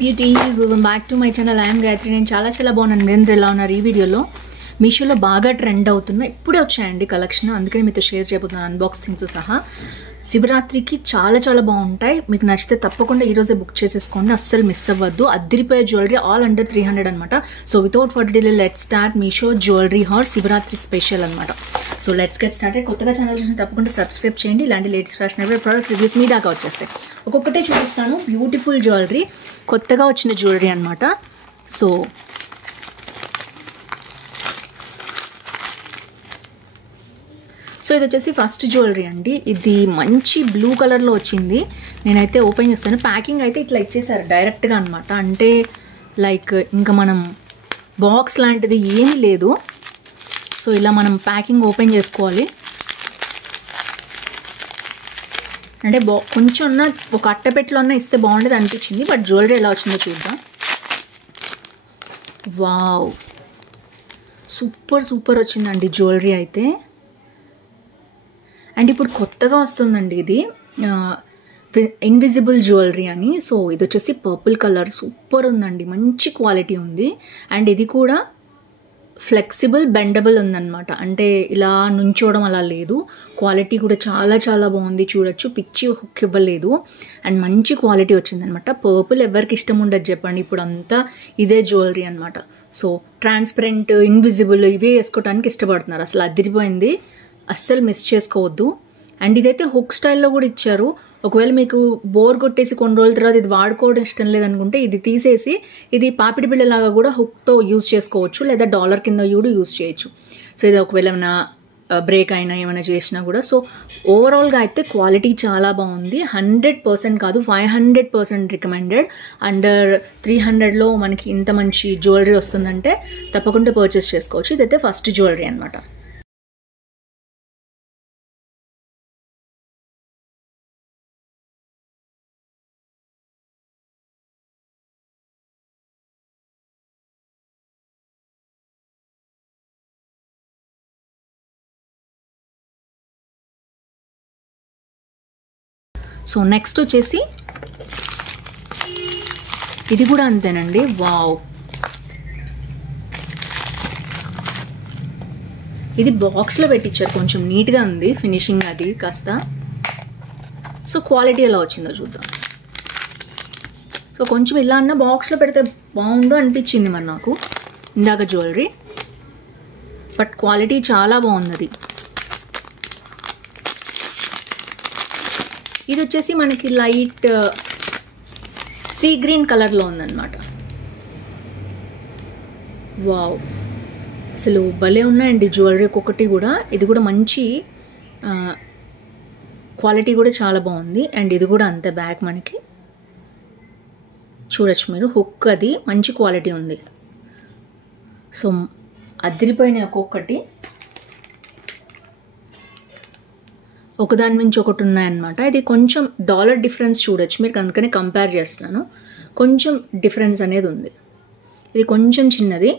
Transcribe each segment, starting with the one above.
Beauties, welcome back to my channel. I am Gayatri. నేను చాలా బాగున్నాను. మీరు ఎలా ఉన్నారు? ఈ వీడియోలో మీషోలో బాగా ట్రెండ్ అవుతున్న ఇప్పుడే వచ్చాయండి కలెక్షన్, అందుకని మీతో షేర్ చేయబోతున్నాను అన్బాక్సింగ్తో సహా. శివరాత్రికి చాలా బాగుంటాయి. మీకు నచ్చితే తప్పకుండా ఈరోజే బుక్ చేసేసుకోండి, అస్సలు మిస్ అవ్వద్దు. అద్దరిపోయే జ్యువెలరీ ఆల్ అండర్ 300 అనమాట. So without for delay let's start Meesho jewellery హార్ శివరాత్రి స్పెషల్ అనమాట. So let's get started. కొత్తగా ఛానల్ చూసి తప్పకుండా సబ్స్క్రైబ్ చేయండి. ఇలాంటి లేటెస్ట్ ఫ్యాషనబుల్ ప్రోడక్ట్ రివ్యూస్ మీ దాకా వచ్చేస్తాయి. ఒక్కొక్కటే చూపిస్తాను. బ్యూటిఫుల్ జ్యువెలరీ, కొత్తగా వచ్చిన జ్యువెలరీ అనమాట. సో ఇది వచ్చేసి ఫస్ట్ జ్యువెలరీ అండి. ఇది మంచి బ్లూ కలర్లో వచ్చింది. నేనైతే ఓపెన్ చేస్తాను. ప్యాకింగ్ అయితే ఇట్లా ఇచ్చేసారు డైరెక్ట్గా అనమాట. అంటే లైక్ ఇంకా మనం బాక్స్ లాంటిది ఏమీ లేదు. సో ఇలా మనం ప్యాకింగ్ ఓపెన్ చేసుకోవాలి. అంటే కొంచెం ఉన్న ఒక అట్టపెట్టలో ఉన్న ఇస్తే బాగుండేది అనిపించింది. బట్ జ్యువెలరీ ఎలా వచ్చిందో చూద్దాం. వావ్, సూపర్ వచ్చిందండి జ్యువెలరీ అయితే. అండ్ ఇప్పుడు కొత్తగా వస్తుందండి ఇది ఇన్విజిబుల్ జ్యువెలరీ అని. సో ఇది వచ్చేసి పర్పుల్ కలర్, సూపర్ ఉందండి, మంచి క్వాలిటీ ఉంది. అండ్ ఇది కూడా ఫ్లెక్సిబుల్ బెండబుల్ ఉందన్నమాట. అంటే ఇలా నుంచోవడం అలా లేదు. క్వాలిటీ కూడా చాలా బాగుంది. చూడొచ్చు, పిచ్చి హుక్ ఇవ్వలేదు. అండ్ మంచి క్వాలిటీ వచ్చిందనమాట. పర్పుల్ ఎవరికి ఇష్టం ఉండదు చెప్పండి, ఇప్పుడు అంతా ఇదే జ్యువెలరీ అనమాట. సో ట్రాన్స్పరెంట్, ఇన్విజిబుల్ ఇవే వేసుకోవడానికి ఇష్టపడుతున్నారు. అసలు అదిరిపోయింది, అస్సలు మిస్ చేసుకోవద్దు. అండ్ ఇదైతే హుక్ స్టైల్లో కూడా ఇచ్చారు. ఒకవేళ మీకు బోర్ కొట్టేసి కొన్ని రోజుల తర్వాత ఇది వాడుకోవడం ఇష్టం లేదనుకుంటే ఇది తీసేసి ఇది పాపిడి బిళ్ళలాగా కూడా హుక్తో యూజ్ చేసుకోవచ్చు, లేదా డాలర్ కింద కూడా యూజ్ చేయొచ్చు. సో ఇది ఒకవేళ ఏమైనా బ్రేక్ అయినా ఏమైనా చేసినా కూడా. సో ఓవరాల్గా అయితే క్వాలిటీ చాలా బాగుంది. 100% కాదు, 500% రికమెండెడ్. అండర్ 300లో మనకి ఇంత మంచి జ్యువెలరీ వస్తుందంటే తప్పకుండా పర్చేస్ చేసుకోవచ్చు. ఇదైతే ఫస్ట్ జ్యువెలరీ అనమాట. సో నెక్స్ట్ వచ్చేసి ఇది కూడా అంతేనండి. వావ్, ఇది బాక్స్లో పెట్టించారు, కొంచెం నీట్గా ఉంది ఫినిషింగ్ అది కాస్త. సో క్వాలిటీ ఎలా వచ్చిందో చూద్దాం. సో కొంచెం ఇలా అన్న బాక్స్లో పెడితే బాగుండు అనిపించింది మరి నాకు ఇందాక జ్యువెలరీ. బట్ క్వాలిటీ చాలా బాగుంది. ఇది వచ్చేసి మనకి లైట్ సీ గ్రీన్ కలర్లో ఉందన్నమాట. వావ్, అసలు భలే ఉన్నాయండి జ్యువెలరీ ఒక్కొక్కటి కూడా. ఇది కూడా మంచి క్వాలిటీ కూడా చాలా బాగుంది. అండ్ ఇది కూడా అంతే, బ్యాక్ మనకి చూడొచ్చు మీరు, హుక్ అది మంచి క్వాలిటీ ఉంది. సో అదిరిపోయినాయి ఒక్కొక్కటి, ఒకదాని నుంచి ఒకటి ఉన్నాయన్నమాట. ఇది కొంచెం డాలర్ డిఫరెన్స్ చూడొచ్చు మీరు, అందుకని కంపేర్ చేస్తున్నాను. కొంచెం డిఫరెన్స్ అనేది ఉంది. ఇది కొంచెం చిన్నది,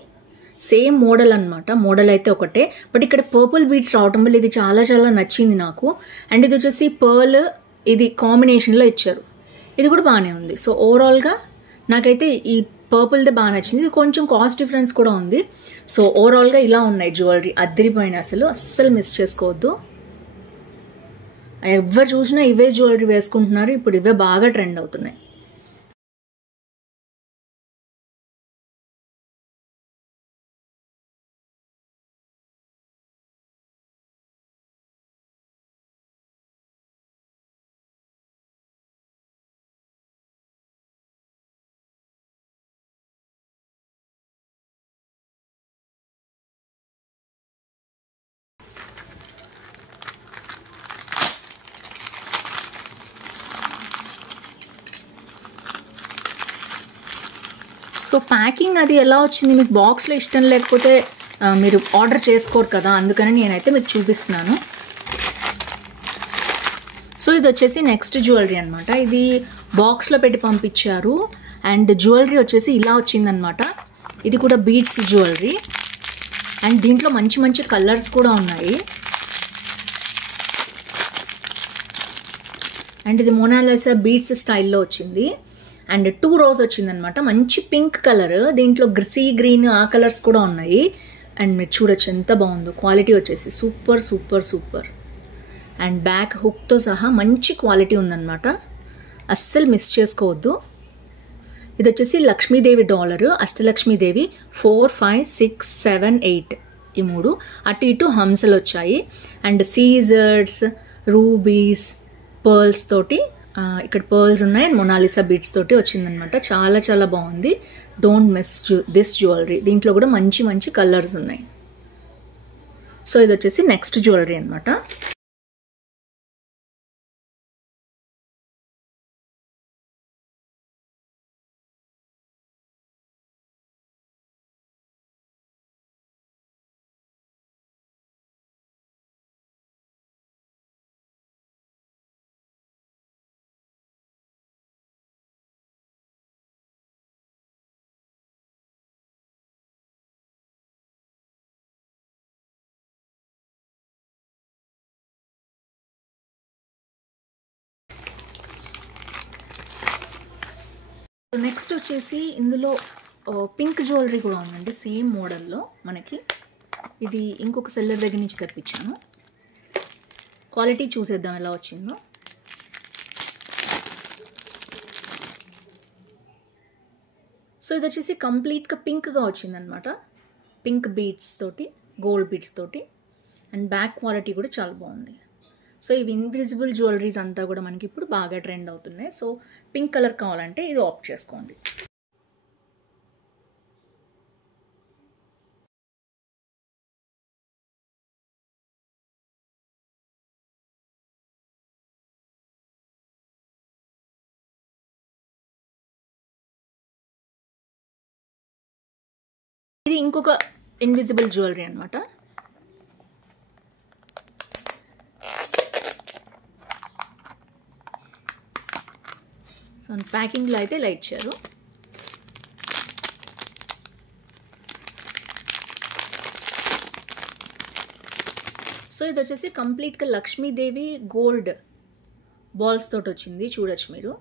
సేమ్ మోడల్ అనమాట. మోడల్ అయితే ఒకటే, బట్ ఇక్కడ పర్పుల్ బీడ్స్ రావటం వల్ల ఇది చాలా నచ్చింది నాకు. అండ్ ఇది వచ్చేసి పర్ల్ ఇది కాంబినేషన్లో ఇచ్చారు. ఇది కూడా బాగానే ఉంది. సో ఓవరాల్గా నాకైతే ఈ పర్పుల్ది బాగా నచ్చింది. ఇది కొంచెం కాస్ట్ డిఫరెన్స్ కూడా ఉంది. సో ఓవరాల్గా ఇలా ఉన్నాయి జ్యువెలరీ, అద్దరిపోయిన, అస్సలు మిస్ చేసుకోవద్దు. ఎవరు చూసినా ఇవే జ్యువెలరీ వేసుకుంటున్నారు. ఇప్పుడు ఇవే బాగా ట్రెండ్ అవుతున్నాయి. సో ప్యాకింగ్ అది ఎలా వచ్చింది, మీకు బాక్స్లో ఇష్టం లేకపోతే మీరు ఆర్డర్ చేసుకోరు కదా, అందుకని నేనైతే మీకు చూపిస్తున్నాను. సో ఇది వచ్చేసి నెక్స్ట్ జ్యువెలరీ అనమాట. ఇది బాక్స్లో పెట్టి పంపించారు. అండ్ జ్యువెలరీ వచ్చేసి ఇలా వచ్చిందనమాట. ఇది కూడా బీడ్స్ జ్యువెలరీ. అండ్ దీంట్లో మంచి కలర్స్ కూడా ఉన్నాయి. అండ్ ఇది మోనాలిసా బీడ్స్ స్టైల్లో వచ్చింది. అండ్ 2 రోస్ వచ్చిందనమాట. మంచి పింక్ కలర్, దీంట్లో సీ గ్రీన్ ఆ కలర్స్ కూడా ఉన్నాయి. అండ్ మీరు చూడొచ్చు ఎంత బాగుందో, క్వాలిటీ వచ్చేసి super super super. And back హుక్తో సహా మంచి క్వాలిటీ ఉందన్నమాట, అస్సలు మిస్ చేసుకోవద్దు. ఇది వచ్చేసి లక్ష్మీదేవి డాలర్, అష్టలక్ష్మీదేవి 4, 5, 6, 7, 8 ఈ 3 అటు ఇటు హంసలు వచ్చాయి. అండ్ సీజర్స్, రూబీస్, పర్ల్స్ తోటి, ఇక్కడ పర్ల్స్ ఉన్నాయి అండ్ మొనాలిసా బీట్స్ తోటి వచ్చిందనమాట. చాలా చాలా బాగుంది. Don't miss this jewellery. దీంట్లో కూడా మంచి మంచి కలర్స్ ఉన్నాయి. సో ఇది వచ్చేసి నెక్స్ట్ జ్యువెలరీ అనమాట. నెక్స్ట్ వచ్చేసి ఇందులో పింక్ జ్యువెలరీ కూడా ఉందండి, సేమ్ మోడల్లో మనకి. ఇది ఇంకొక సెల్లర్ దగ్గర నుంచి తెప్పించాను. క్వాలిటీ చూసేద్దాం ఎలా వచ్చిందో. సో ఇది వచ్చేసి కంప్లీట్గా పింక్గా వచ్చిందనమాట, పింక్ బీడ్స్ తోటి, గోల్డ్ బీడ్స్ తోటి. అండ్ బ్యాక్ క్వాలిటీ కూడా చాలా బాగుంది. సో ఇవి ఇన్విజిబుల్ జ్యువెలరీస్ అంతా కూడా మనకి ఇప్పుడు బాగా ట్రెండ్ అవుతున్నాయి. సో పింక్ కలర్ కావాలంటే ఇది ఆప్ట్ చేసుకోండి. ఇది ఇంకొక ఇన్విజిబుల్ జ్యువెలరీ అనమాట. సో ప్యాకింగ్లో అయితే ఇలా ఇచ్చారు. సో ఇది వచ్చేసి కంప్లీట్గా లక్ష్మీదేవి గోల్డ్ బాల్స్ తోటి వచ్చింది, చూడొచ్చు మీరు.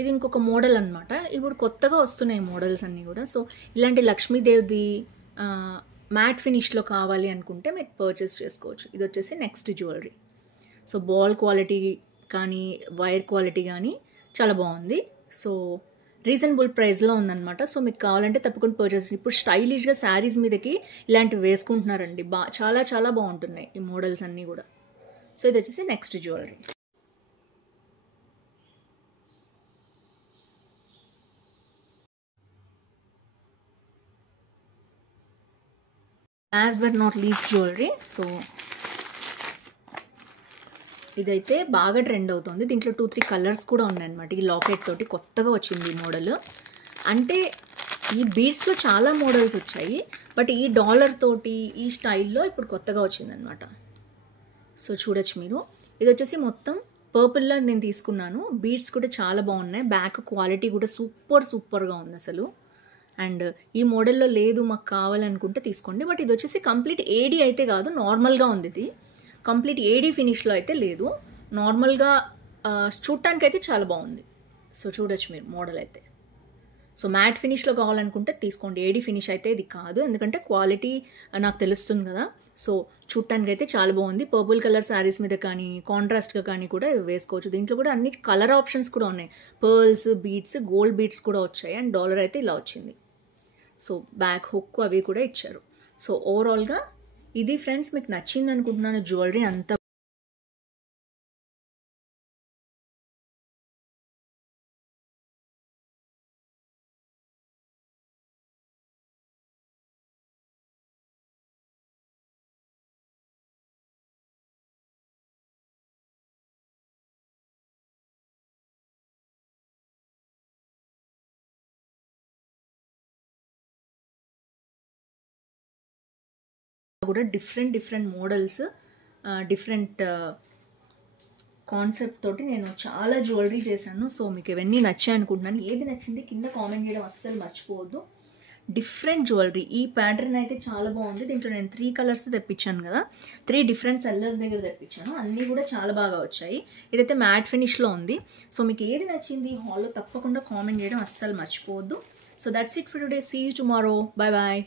ఇది ఇంకొక మోడల్ అనమాట. ఇప్పుడు కొత్తగా వస్తున్నాయి మోడల్స్ అన్నీ కూడా. సో ఇలాంటి లక్ష్మీదేవిది మ్యాట్ ఫినిష్లో కావాలి అనుకుంటే మీరు పర్చేస్ చేసుకోవచ్చు. ఇది వచ్చేసి next jewellery. So ball quality కానీ వైర్ క్వాలిటీ కానీ చాలా బాగుంది. సో రీజనబుల్ ప్రైస్లో ఉందన్నమాట. సో మీకు కావాలంటే తప్పకుండా పర్చేస్. ఇప్పుడు స్టైలిష్గా శారీస్ మీదకి ఇలాంటివి వేసుకుంటున్నారండి, చాలా చాలా బాగుంటున్నాయి ఈ మోడల్స్ అన్నీ కూడా. సో ఇది వచ్చేసి next jewellery. Last but not least jewellery. So ఇదైతే బాగా ట్రెండ్ అవుతుంది. దీంట్లో 2-3 కలర్స్ కూడా ఉన్నాయన్నమాట. ఈ లాకెట్ తోటి కొత్తగా వచ్చింది ఈ మోడల్. అంటే ఈ బీడ్స్లో చాలా మోడల్స్ వచ్చాయి, బట్ ఈ డాలర్ తోటి ఈ స్టైల్లో ఇప్పుడు కొత్తగా వచ్చిందనమాట. సో చూడొచ్చు మీరు. ఇది వచ్చేసి మొత్తం పర్పుల్లో నేను తీసుకున్నాను. బీడ్స్ కూడా చాలా బాగున్నాయి, బ్యాక్ క్వాలిటీ కూడా సూపర్ సూపర్గా ఉంది అసలు. అండ్ ఈ మోడల్లో లేదు మాకు కావాలనుకుంటే తీసుకోండి. బట్ ఇది వచ్చేసి కంప్లీట్ ఏడీ అయితే కాదు, నార్మల్గా ఉంది. ఇది కంప్లీట్ ఏడీ ఫినిష్లో అయితే లేదు, నార్మల్గా చూడటానికి అయితే చాలా బాగుంది. సో చూడొచ్చు మీరు మోడల్ అయితే. సో మ్యాట్ ఫినిష్లో కావాలనుకుంటే తీసుకోండి. ఏడీ ఫినిష్ అయితే ఇది కాదు, ఎందుకంటే క్వాలిటీ నాకు తెలుస్తుంది కదా. సో చూడటానికి అయితే చాలా బాగుంది. పర్పుల్ కలర్ శారీస్ మీద కానీ కాంట్రాస్ట్గా కానీ కూడా వేసుకోవచ్చు. దీంట్లో కూడా అన్ని కలర్ ఆప్షన్స్ కూడా ఉన్నాయి. పర్ల్స్, బీడ్స్, గోల్డ్ బీడ్స్ కూడా వచ్చాయి. అండ్ డాలర్ అయితే ఇలా వచ్చింది. సో బ్యాక్ హుక్ అవి కూడా ఇచ్చారు. సో ఓవరాల్గా ఇది ఫ్రెండ్స్ మీకు నచ్చింది అనుకుంటున్నాను జ్యువెలరీ అంతా. కూడా డిఫరెంట్ మోడల్స్, డిఫరెంట్ కాన్సెప్ట్ తోటి నేను చాలా జ్యువెలరీ చేశాను. సో మీకు ఇవన్నీ నచ్చాయి అనుకుంటున్నాను. ఏది నచ్చింది కింద కామెంట్ చేయడం అస్సలు మర్చిపోవద్దు. Different jewellery. ఈ ప్యాటర్న్ అయితే చాలా బాగుంది. దీంట్లో నేను 3 కలర్స్ తెప్పించాను కదా, 3 డిఫరెంట్ సెల్లర్స్ దగ్గర తెప్పించాను. అన్నీ కూడా చాలా బాగా వచ్చాయి. ఇదైతే మ్యాట్ ఫినిష్లో ఉంది. సో మీకు ఏది నచ్చింది హాల్లో తప్పకుండా కామెంట్ చేయడం అస్సలు మర్చిపోవద్దు. So that's it for today. See you tomorrow. Bye bye.